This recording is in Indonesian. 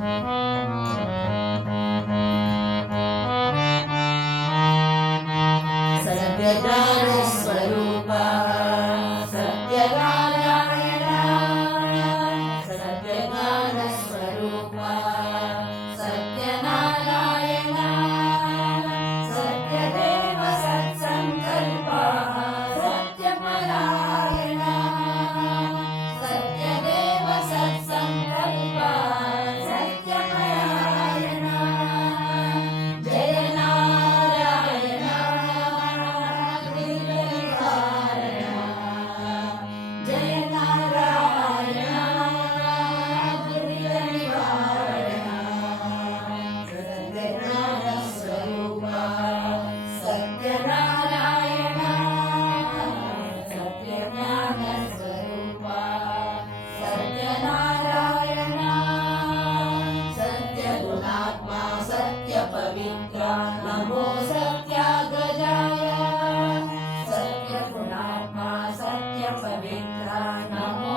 Saya berdarah selalu नमो सत्यागजाय। सत्यगुणात्मा सत्यपवित्रा। नमो